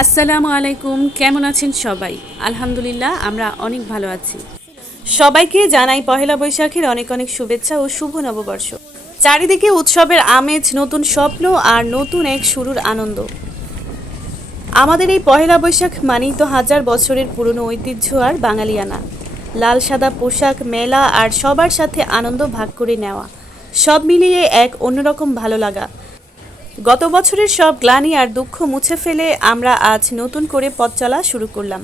আসসালামু আলাইকুম, কেমন আছেন সবাই? আলহামদুলিল্লাহ, আমরা অনেক ভালো আছি। সবাইকে জানাই পহেলা বৈশাখের অনেক অনেক শুভেচ্ছা ও শুভ নববর্ষ। চারিদিকে উৎসবের আমেজ, নতুন স্বপ্ন আর নতুন এক শুরুর আনন্দ। আমাদের এই পহেলা বৈশাখ মানেই তো হাজার বছরের পুরনো ঐতিহ্য আর বাঙালিয়ানা। লাল সাদা পোশাক, মেলা আর সবার সাথে আনন্দ ভাগ করে নেওয়া, সব মিলিয়ে এক অন্যরকম ভালো লাগা। গত বছরের সব গ্লানি আর দুঃখ মুছে ফেলে আমরা আজ নতুন করে পথ চলা শুরু করলাম।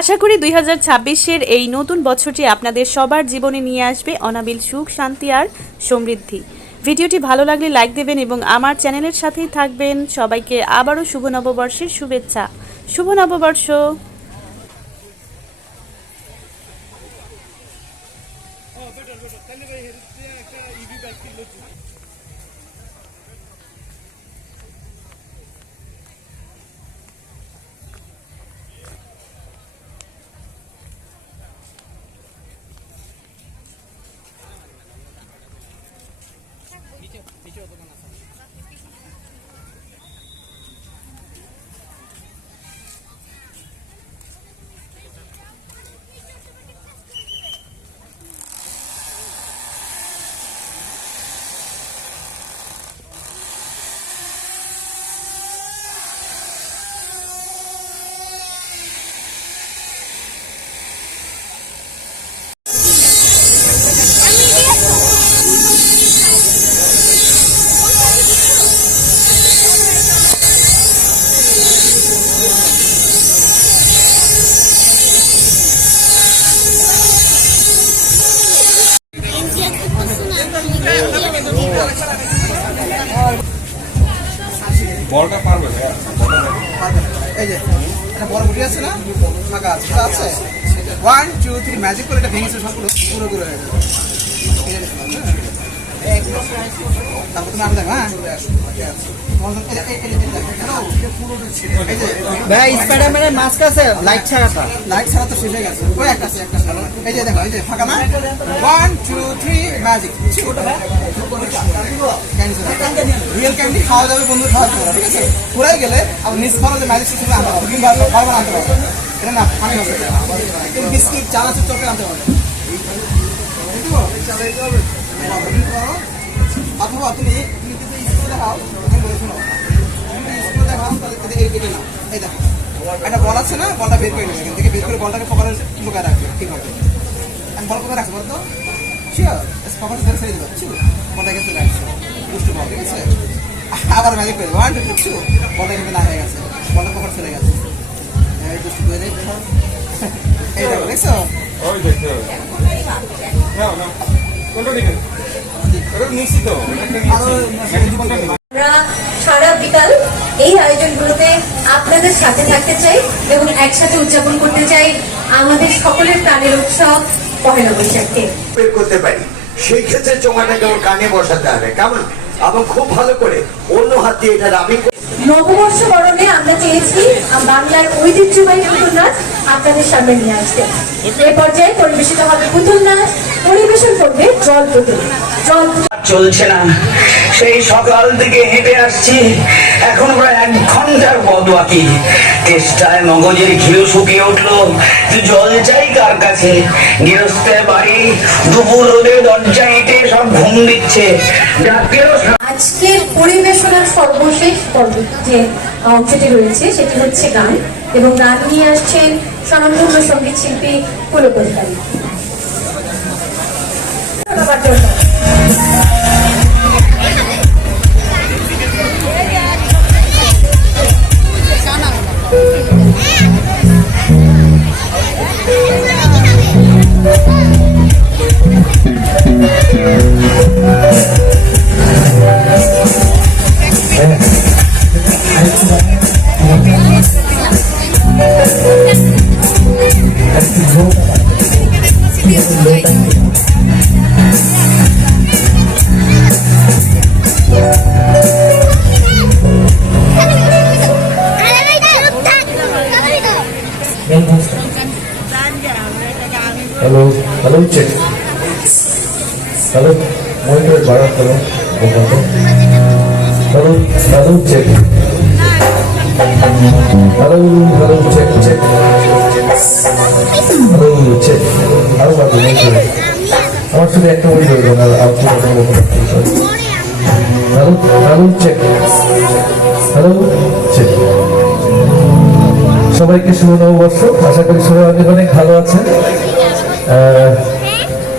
আশা করি 2026-এর এই নতুন বছরটি আপনাদের সবার জীবনে নিয়ে আসবে অনাবিল সুখ, শান্তি আর সমৃদ্ধি। ভিডিওটি ভালো লাগলে লাইক দেবেন এবং আমার চ্যানেলের সাথেই থাকবেন। সবাইকে আবারও শুভ নববর্ষের শুভেচ্ছা। শুভ নববর্ষ। বলটা পারবে এই যে একটা বড় গুটি আছে না, ফাঁকা আছে, সেটা আছে। 1 2 3 ম্যাজিক করে এটা ভেঙেছে, সবগুলো পুরো করে হয়ে যাবে। তারপর তুমি আমি দেখো। ভাই স্পাইডারম্যানের মাস্ক আছে, লাইট ছাড়া তো শেষ হয়ে গেছে। ওই একটা আছে, একটা আছে। এই যে দেখো, এই যে ফাঁকা না। 1 2 3 ম্যাজিক। রিয়েল ক্যান্ডি খাওয়া যাবে, বন্ধু খাওয়া যাবে, ঠিক আছে? পুরাই গেলে আবার নিজ খরচে ম্যাজিক সিস্টেম আনতে পারবো, কিংবা খাবার আনতে পারবো। এটা না আমি বিস্কিট চানাচুর চকলেট আনতে পারবো। অথবা তুমি স্কুলে দেখাও, স্কুলে দেখাও, তাহলে এই কেটে নাও। এই দেখো একটা বল আছে না, বলটা বের করে নেবে, এখান থেকে বের করে বলটাকে পকেটে লুকায় রাখবে, ঠিক হবে। আমি বল কোথায় রাখবো বলতো? শিওর, পকেটে ধরে ছেড়ে দেবো, বলটাকে চলে আসছে, দুষ্টু বল, ঠিক আছে? আবার ম্যাজিক করে 1 2 3 বলটা কিন্তু না হয়ে গেছে, বলটা পকেট চলে গেছে। এই দুষ্টু করে এই দেখো, দেখছো? ওই দেখতে না না কোনটা দিকে এটা নিশ্চিত আমরা সারা বিকাল এই আয়োজনগুলোতে আপনাদের সাথে থাকতে চাই এবং একসাথে উদযাপন করতে চাই আমাদের সকলের প্রাণের উৎসব পহেলা বৈশাখকে। বের করতে পারি, সেই ক্ষেত্রে চোঙাটাকে ওর কানে বসাতে হবে, কেমন? এবং খুব ভালো করে অন্য হাত দিয়ে এটা রাবি। নববর্ষ বরণে আমরা চেয়েছি বাংলার ঐতিহ্যবাহী পুতুল নাচ আপনাদের সামনে নিয়ে আসতে। এই পর্যায়ে পরিবেশিত হবে পুতুল নাচ, পরিবেশন করবে জল পুতুল। চলছে না, সেই সকাল থেকে হেঁটে আসছি, এখন প্রায় 1 ঘন্টার পথ বাকি। চেষ্টায় মগজের ঘিও শুকিয়ে উঠলো, জল চাই কার কাছে? গৃহস্থের বাড়ি, দুপুর রোদে দরজা হেঁটে সব ঘুম দিচ্ছে। আজকের পরিবেশনার সর্বশেষ যে অংশটি রয়েছে সেটি হচ্ছে গান, এবং গান নিয়ে আসছেন স্বনামধন্য সঙ্গীত শিল্পী পুলক অধিকারী। Hello, hello, check. Hello, monitor barat hello, hello, hello, check. Hello hello check check hello check আরো বাকি আমার শুধু একটা বই বলবো না hello hello check hello check সবাইকে শুভ নববর্ষ। আশা করি সবাই অনেক অনেক ভালো আছেন।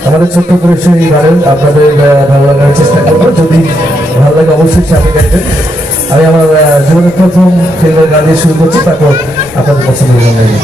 আমাদের ছোট্ট পরিসর এই গানের আপনাদের ভালো লাগার চেষ্টা করবো। যদি ভালো লাগে অবশ্যই সামনে গাইবেন। আমি আমার জীবনের প্রথম ফিল্মের গান দিয়ে শুরু করছি, তারপর আপনাদের পছন্দের গান গাইবেন।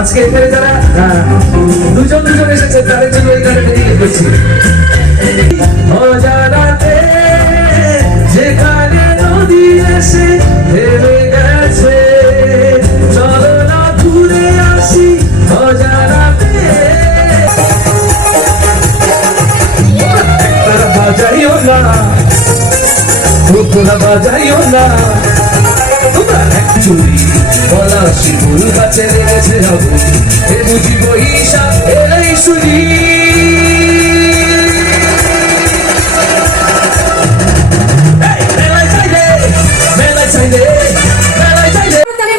আজকে এখানে যারা দুজন দুজন এসেছে তাদের জন্য এই গানটা ডেডিকেট করছি। অজানাতে যেখানে নদী এসে ভেবে গেছে, চলো না ঘুরে আসি অজানাতে। একতারা বাজাইও না, তোরা বাজাইও না, তোমরা এক চুরি বলা শিমুল গাছে লেগেছে হবে, এ বুঝি বৈশাখ এলেই শুনি।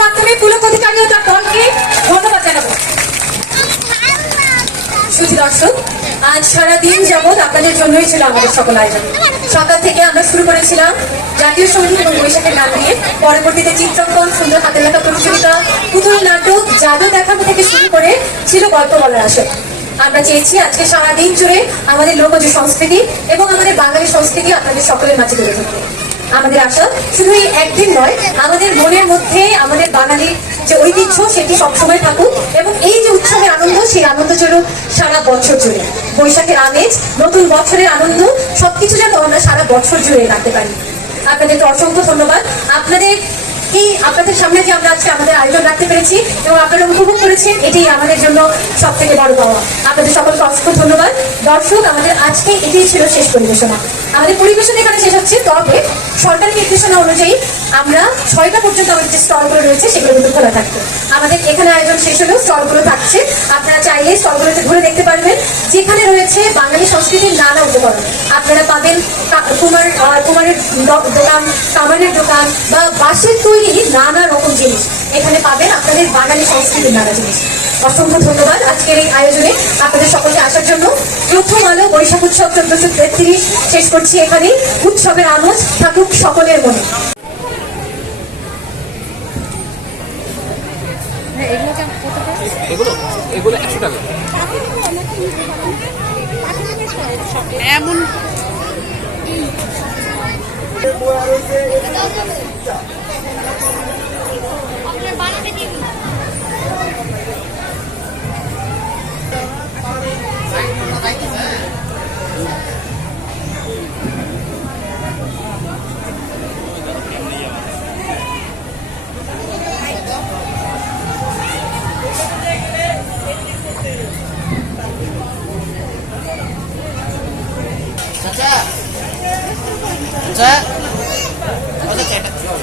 মাধ্যমে পুলক অধিকারী ও তার দলকে ধন্যবাদ জানাবো। সুধী দর্শক, আজ সারাদিন যাবৎ আপনাদের জন্যই ছিল আমাদের সকল আয়োজন। সকাল থেকে আমরা শুরু করেছিলাম জাতীয় সঙ্গীত এবং বৈশাখের গান দিয়ে, পরবর্তীতে চিত্রাঙ্কন, সুন্দর হাতের লেখা প্রতিযোগিতা, পুতুল নাটক, জাদু দেখানো থেকে শুরু করে ছিল গল্প বলার আসর। আমরা চেয়েছি আজকে সারাদিন জুড়ে আমাদের লোকজ সংস্কৃতি এবং আমাদের বাঙালি সংস্কৃতি আপনাদের সকলের মাঝে তুলে ধরতে। আমাদের আশা শুধু এই একদিন নয়, আমাদের মনের মধ্যে আমাদের বাঙালির যে ঐতিহ্য সেটি সবসময় থাকুক এবং এই যে উৎসবের আনন্দ, সেই আনন্দ চলুক সারা বছর জুড়ে। বৈশাখের আমেজ, নতুন বছরের আনন্দ সবকিছু যেন আমরা সারা বছর জুড়ে রাখতে পারি। আপনাদেরকে অসংখ্য ধন্যবাদ। আপনাদের সামনে যে আমরা আজকে আমাদের আয়োজন রাখতে পেরেছি এবং আপনারা উপভোগ করেছেন, এটাই আমাদের জন্য সব থেকে বড় পাওয়া। আপনাদের সকলকে অসংখ্য ধন্যবাদ। দর্শক, আমাদের আজকে এটাই ছিল শেষ পরিবেশনা। আমাদের পরিবেশন এখানে শেষ হচ্ছে, তবে সরকারি নির্দেশনা অনুযায়ী আমরা 6টা পর্যন্ত আমাদের যে স্টলগুলো রয়েছে সেগুলো কিন্তু খোলা থাকবে। আমাদের এখানে আয়োজন শেষ হলেও স্টলগুলো থাকছে, আপনারা চাইলে স্টলগুলোতে ঘুরে দেখতে পারবেন, যেখানে রয়েছে বাঙালি সংস্কৃতির নানা উপকরণ। আপনারা পাবেন কুমারের দোকান, কামানের দোকান বা বাঁশের তৈরি নানা রকম জিনিস এখানে পাবেন, আপনাদের বাঙালি সংস্কৃতির নানা জিনিস। অসংখ্য ধন্যবাদ আজকের এই আয়োজনে আপনাদের সকলকে আসার জন্য। প্রথম আলো বৈশাখ উৎসব 1433 শেষ করছি এখানে। উৎসবের আমেজ থাকুক সকলের মনে। এগুলো 100 টাকা। এমন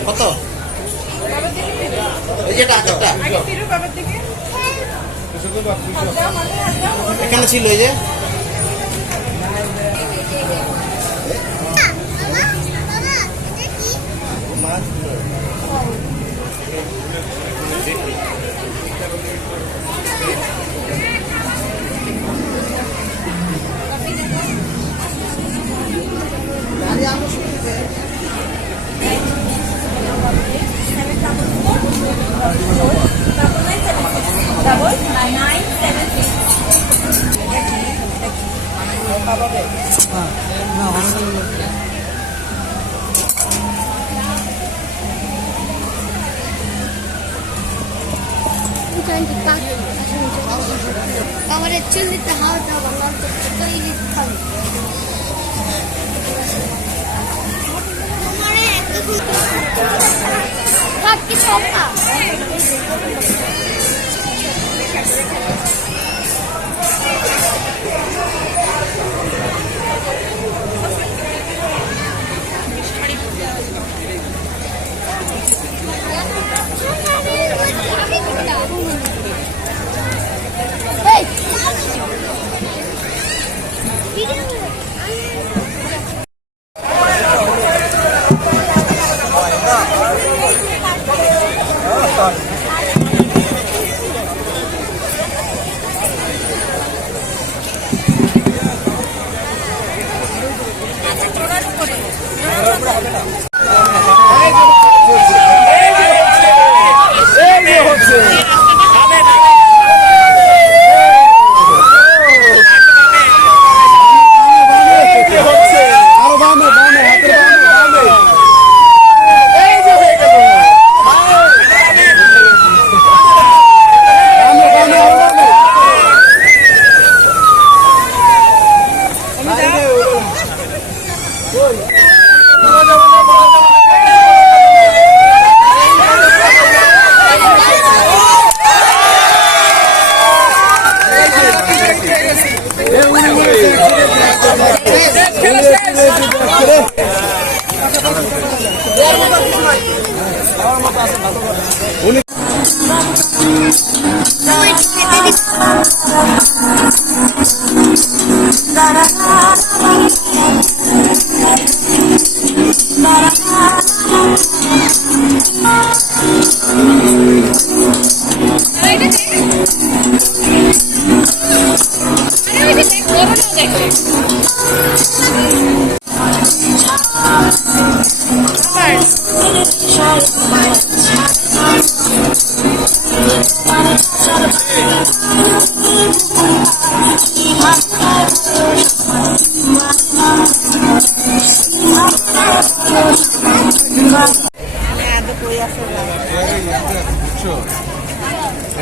কত? এই যেটা এখানে ছিল এই যে আমাদের চিন্তিত হাওয়া দাওয়া তৈরি খাবে কি সকা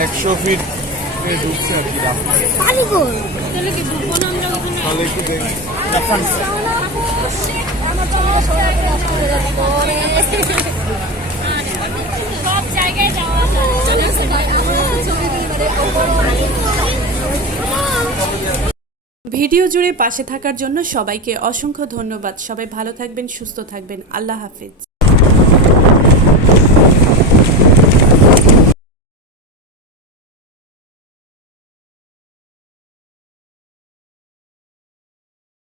একশো ফিট ঢুকছে আর কি তাহলে একটু দেখি ভিডিও জুড়ে পাশে থাকার জন্য সবাইকে অসংখ্য ধন্যবাদ। সবাই ভালো থাকবেন, সুস্থ থাকবেন। আল্লাহ হাফেজ।